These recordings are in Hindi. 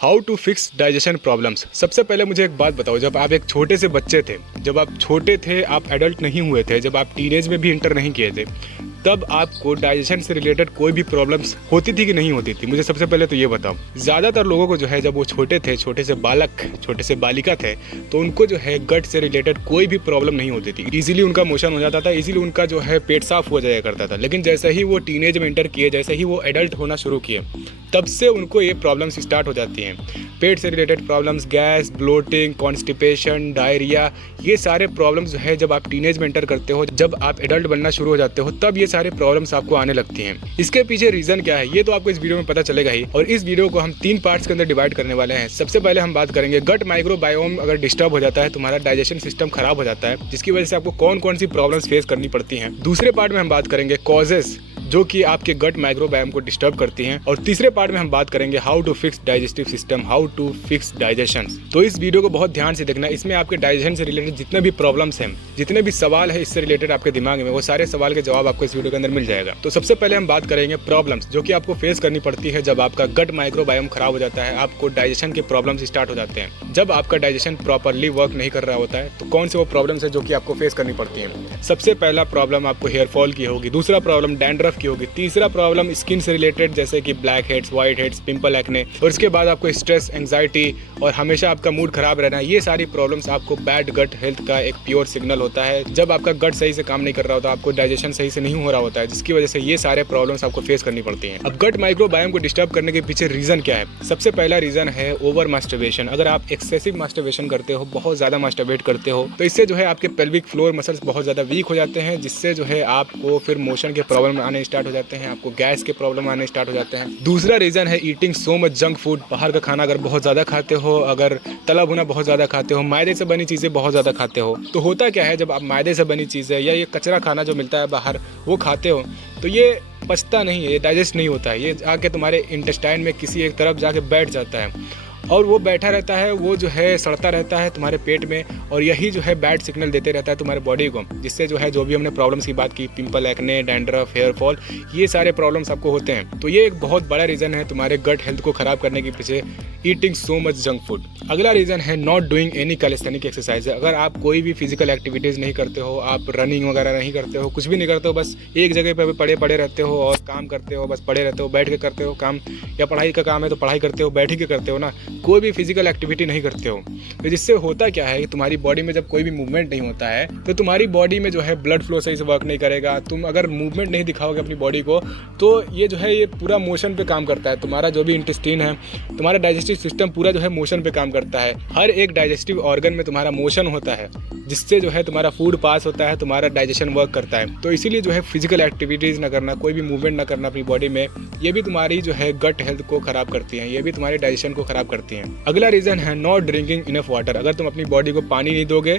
How to fix digestion problems. सबसे पहले मुझे एक बात बताओ, जब आप एक छोटे से बच्चे थे, जब आप छोटे थे, आप एडल्ट नहीं हुए थे, जब आप टीनेज में भी इंटर नहीं किए थे, तब आपको डाइजेशन से रिलेटेड कोई भी प्रॉब्लम्स होती थी कि नहीं होती थी? मुझे सबसे पहले तो ये बताओ। ज़्यादातर लोगों को जो है, जब वो छोटे थे, छोटे से बालक, छोटे से बालिका थे, तो उनको जो है गट से रिलेटेड कोई भी प्रॉब्लम नहीं होती थी। इजीली उनका मोशन हो जाता था, इजीली उनका जो है पेट साफ हो जाया करता था। लेकिन जैसे ही वो टीनेज में इंटर किए, जैसे ही वो एडल्ट होना शुरू किए, तब से उनको ये प्रॉब्लम्स स्टार्ट हो जाती हैं। पेट से related problems, gas, bloating, constipation, diarrhoea, ये सारे प्रॉब्लम्स जो है जब आप टीनेज में एंटर करते हो, जब आप एडल्ट बनना शुरू हो जाते हो, तब ये सारे प्रॉब्लम्स आपको आने लगती हैं। इसके पीछे रीज़न क्या है, ये तो आपको इस वीडियो में पता चलेगा ही। और इस वीडियो को हम 3 पार्ट्स के अंदर डिवाइड करने वाले हैं। सबसे पहले हम बात करेंगे गट माइक्रोबायोम अगर डिस्टर्ब हो जाता है, तुम्हारा डाइजेशन सिस्टम खराब हो जाता है, जिसकी वजह से आपको कौन कौन सी प्रॉब्लम्स फेस करनी पड़ती हैं। दूसरे पार्ट में हम बात करेंगे कॉजेस जो कि आपके गट माइक्रोबायोम को डिस्टर्ब करती हैं। और तीसरे पार्ट में हम बात करेंगे how to fix digestive system, how to fix digestion. तो इस वीडियो को बहुत ध्यान से देखना। इसमें आपके डाइजेशन से रिलेटेड जितने भी प्रॉब्लम्स हैं, जितने भी सवाल है इससे रिलेटेड आपके दिमाग में, वो सारे सवाल के जवाब आपको इस वीडियो के अंदर मिल जाएगा। तो सबसे पहले हम बात करेंगे प्रॉब्लम्स जो कि आपको फेस करनी पड़ती है जब आपका गट माइक्रोबायोम खराब हो जाता है, आपको डाइजेशन के प्रॉब्लम्स स्टार्ट हो जाते हैं। जब आपका डाइजेशन प्रॉपरली वर्क नहीं कर रहा होता है, तो कौन से वो प्रॉब्लम्स है जो कि आपको फेस करनी पड़ती हैं। सबसे पहला प्रॉब्लम आपको हेयर फॉल की होगी, दूसरा प्रॉब्लम डैंड्रफ की होगी, तीसरा प्रॉब्लम स्किन से रिलेटेड जैसे कि black heads, white heads, pimple, acne, और इसके बाद आपको स्ट्रेस, एंग्जाइटी और हमेशा आपका मूड खराब रहना। ये सारी प्रॉब्लम्स आपको बैड गट हेल्थ का एक प्योर सिग्नल होता है। जब आपका गट सही से काम नहीं कर रहा होता, आपको डाइजेशन सही से नहीं हो रहा होता है, जिसकी वजह से ये सारे प्रॉब्लम्स आपको फेस करनी पड़ती हैं। अब गट माइक्रोबायोम को डिस्टर्ब करने के पीछे रीजन क्या है? सबसे पहला रीजन है ओवर मास्टरबेशन। अगर आप एक्सेसिव मास्टरबेशन करते हो, बहुत ज्यादा मास्टरबेट करते हो, तो इससे जो है आपके पेल्विक फ्लोर मसल्स बहुत ज्यादा वीक हो जाते हैं, जिससे जो है आपको फिर मोशन के प्रॉब्लम आने स्टार्ट हो जाते हैं, आपको गैस के प्रॉब्लम आने स्टार्ट हो जाते हैं। दूसरा रीजन है eating so much junk food. बाहर का खाना अगर बहुत ज्यादा खाते हो, अगर तला भुना बहुत ज्यादा खाते हो, मैदे से बनी चीजें बहुत ज्यादा खाते हो, तो होता क्या है, जब आप मैदे से बनी चीजें या ये कचरा खाना जो मिलता है बाहर वो खाते हो, तो ये पचता नहीं है, ये डाइजेस्ट नहीं होता है, ये आके तुम्हारे इंटेस्टाइन में किसी एक तरफ जाके बैठ जाता है और वो बैठा रहता है, वो जो है सड़ता रहता है तुम्हारे पेट में, और यही जो है बैड सिग्नल देते रहता है तुम्हारे बॉडी को, जिससे जो है जो भी हमने प्रॉब्लम्स की बात की, pimple, acne, dandruff, hair fall, ये सारे प्रॉब्लम्स आपको होते हैं। तो ये एक बहुत बड़ा रीज़न है तुम्हारे गट हेल्थ को ख़राब करने के पीछे, eating so much junk food. अगला रीज़न है not doing any calisthenic exercise. अगर आप कोई भी फिजिकल एक्टिविटीज़ नहीं करते हो, आप रनिंग वगैरह नहीं करते हो, कुछ भी नहीं करते हो, बस एक जगह पर पड़े पड़े रहते हो और काम करते हो, बस पड़े रहते हो, बैठ के करते हो काम, या पढ़ाई का काम है तो पढ़ाई करते हो, बैठ के करते हो ना, कोई भी फिजिकल एक्टिविटी नहीं करते हो, तो जिससे होता क्या है कि तुम्हारी बॉडी में जब कोई भी मूवमेंट नहीं होता है, तो तुम्हारी बॉडी में जो है ब्लड फ्लो सही से वर्क नहीं करेगा। तुम अगर मूवमेंट नहीं दिखाओगे अपनी बॉडी को, तो ये जो है ये पूरा मोशन पे काम करता है। तुम्हारा जो भी इंटेस्टाइन है, तुम्हारा डाइजेस्टिव सिस्टम पूरा जो है मोशन पे काम करता है। हर एक डाइजेस्टिव ऑर्गन में तुम्हारा मोशन होता है, जिससे जो है तुम्हारा फूड पास होता है, तुम्हारा डाइजेशन वर्क करता है। तो इसीलिए जो है फिजिकल एक्टिविटीज़ ना करना, कोई भी मूवमेंट ना करना अपनी बॉडी में, ये भी तुम्हारी जो है गट हेल्थ को ख़राब करती हैं, ये भी तुम्हारे डाइजेशन को ख़राब करती हैं। अगला रीज़न है नॉट ड्रिंकिंग इनफ वाटर। अगर तुम अपनी बॉडी को पानी नहीं दोगे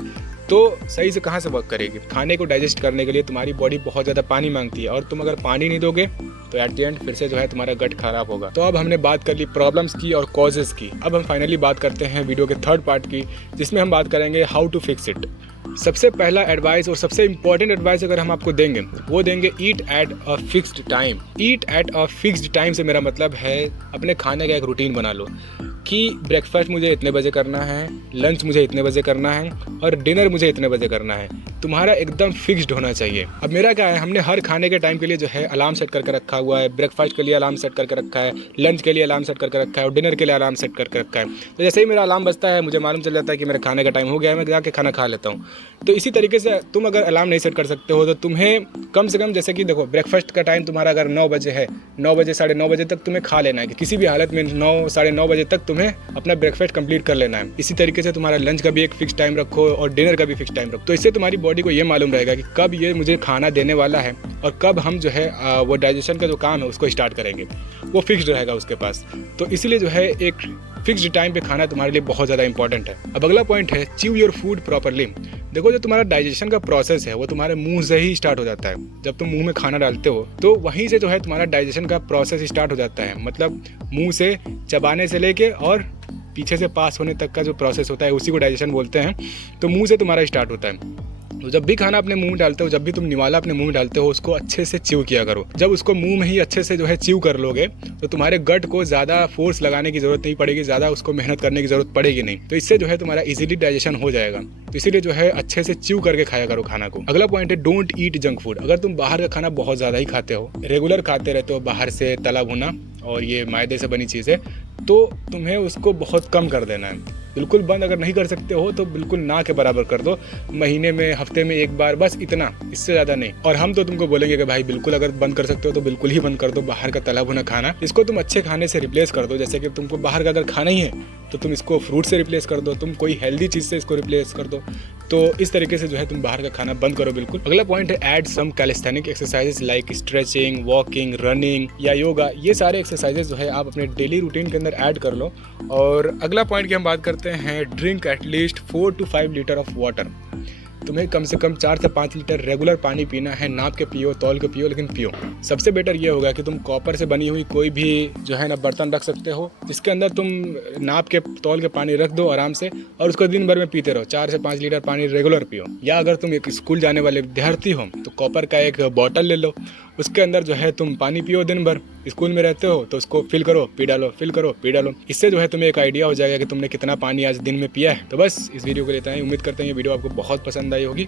तो सही से कहाँ से वर्क करेगी? खाने को डाइजेस्ट करने के लिए तुम्हारी बॉडी बहुत ज़्यादा पानी मांगती है, और तुम अगर पानी नहीं दोगे तो एट द एंड फिर से जो है तुम्हारा गट खराब होगा। तो अब हमने बात कर ली प्रॉब्लम्स की और कॉजेज़ की। अब हम फाइनली बात करते हैं वीडियो के थर्ड पार्ट की, जिसमें हम बात करेंगे हाउ टू फिक्स इट। सबसे पहला एडवाइस और सबसे इंपॉर्टेंट एडवाइस अगर हम आपको देंगे, वो देंगे eat at a fixed time. Eat at a fixed time से मेरा मतलब है अपने खाने का एक रूटीन बना लो कि ब्रेकफास्ट मुझे इतने बजे करना है, लंच मुझे इतने बजे करना है, और डिनर मुझे इतने बजे करना है। तुम्हारा एकदम फिक्स्ड होना चाहिए। अब मेरा क्या है, हमने हर खाने के टाइम के लिए जो है अलार्म सेट करके रखा हुआ है। ब्रेकफास्ट के लिए अलार्म सेट करके रखा है, लंच के लिए अलार्म सेट करके रखा है, और डिनर के लिए अलार्म सेट करके रखा है। तो जैसे ही मेरा अलार्म बजता है, मुझे मालूम चल जाता है कि मेरे खाने का टाइम हो गया है, मैं जाके खाना खा लेता हूँ। तो इसी तरीके से तुम अगर अलार्म नहीं सेट कर सकते हो, तो तुम्हें कम से कम, जैसे कि देखो, ब्रेकफास्ट का टाइम तुम्हारा अगर 9 बजे है, 9 बजे, 9:30 बजे तक तुम्हें खा लेना है, कि किसी भी हालत में 9, 9:30 बजे तक तुम्हें अपना ब्रेकफास्ट कंप्लीट कर लेना है। इसी तरीके से तुम्हारा लंच का भी एक फिक्स टाइम रखो और डिनर का भी फिक्स टाइम रखो। तो इससे तुम्हारी बॉडी को ये मालूम रहेगा कि कब ये मुझे खाना देने वाला है और कब हम जो है वो डाइजेशन का जो काम है उसको स्टार्ट करेंगे, वो फिक्स्ड रहेगा उसके पास। तो इसीलिए जो है एक फिक्स्ड टाइम पे खाना तुम्हारे लिए बहुत ज़्यादा इंपॉर्टेंट है। अब अगला पॉइंट है च्यू योर फूड प्रॉपरली। देखो, जो तुम्हारा डाइजेशन का प्रोसेस है वो तुम्हारे मुंह से ही स्टार्ट हो जाता है। जब तुम मुंह में खाना डालते हो तो वहीं से जो है तुम्हारा डाइजेशन का प्रोसेस स्टार्ट हो जाता है। मतलब मुंह से चबाने से लेके और पीछे से पास होने तक का जो प्रोसेस होता है उसी को डाइजेशन बोलते हैं। तो मुंह से तुम्हारा स्टार्ट होता है। तो जब भी खाना अपने मुंह में डालते हो, जब भी तुम निवाला अपने मुंह में डालते हो, उसको अच्छे से च्यू किया करो। जब उसको मुंह में ही अच्छे से जो है च्यू कर लोगे तो तुम्हारे गट को ज़्यादा फोर्स लगाने की ज़रूरत नहीं पड़ेगी, ज़्यादा उसको मेहनत करने की ज़रूरत पड़ेगी नहीं। तो इससे जो है तुम्हारा इजीली डाइजेशन हो जाएगा। तो इसीलिए जो है अच्छे से च्यू करके खाया करो खाना को। अगला पॉइंट है डोंट ईट जंक फूड। अगर तुम बाहर का खाना बहुत ज़्यादा ही खाते हो, रेगुलर खाते रहते हो बाहर से तला भुना और ये मैदे से बनी चीज़ें, तो तुम्हें उसको बहुत कम कर देना है। बिल्कुल बंद अगर नहीं कर सकते हो तो बिल्कुल ना के बराबर कर दो, महीने में हफ्ते में एक बार, बस इतना, इससे ज़्यादा नहीं। और हम तो तुमको बोलेंगे कि भाई बिल्कुल अगर बंद कर सकते हो तो बिल्कुल ही बंद कर दो बाहर का तला भुना खाना। इसको तुम अच्छे खाने से रिप्लेस कर दो। जैसे कि तुमको बाहर का अगर खाना ही है तो तुम इसको फ्रूट से रिप्लेस कर दो, तुम कोई हेल्दी चीज़ से इसको रिप्लेस कर दो। तो इस तरीके से जो है तुम बाहर का खाना बंद करो बिल्कुल। अगला पॉइंट है add some calisthenic exercises like stretching, walking, running या योगा। ये सारे एक्सरसाइजेस जो है आप अपने डेली रूटीन के अंदर ऐड कर लो। और अगला पॉइंट की हम बात करते हैं drink at least 4 to 5 litre of water. तुम्हें कम से कम 4 से 5 लीटर रेगुलर पानी पीना है। नाप के पियो, तौल के पियो, लेकिन पियो। सबसे बेटर ये होगा कि तुम कॉपर से बनी हुई कोई भी जो है ना बर्तन रख सकते हो, जिसके अंदर तुम नाप के तौल के पानी रख दो आराम से और उसको दिन भर में पीते रहो। 4 से 5 लीटर पानी रेगुलर पियो। या अगर तुम एक स्कूल जाने वाले विद्यार्थी हो तो कॉपर का एक बॉटल ले लो, उसके अंदर जो है तुम पानी पियो दिन भर। स्कूल में रहते हो तो उसको फिल करो, पी डालो, फिल करो, पी डालो। इससे जो है तुम्हें एक आइडिया हो जाएगा कि तुमने कितना पानी आज दिन में पिया है। तो बस इस वीडियो को लेते हैं। उम्मीद करते हैं ये वीडियो आपको बहुत पसंद आई होगी।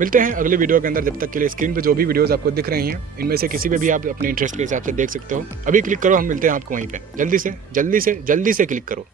मिलते हैं अगले वीडियो के अंदर। जब तक के लिए स्क्रीन पे जो भी वीडियोस आपको दिख रही हैं इनमें से किसी पे भी आप अपने इंटरेस्ट के हिसाब से देख सकते हो। अभी क्लिक करो, हम मिलते हैं आपको वहीं पे। जल्दी से क्लिक करो।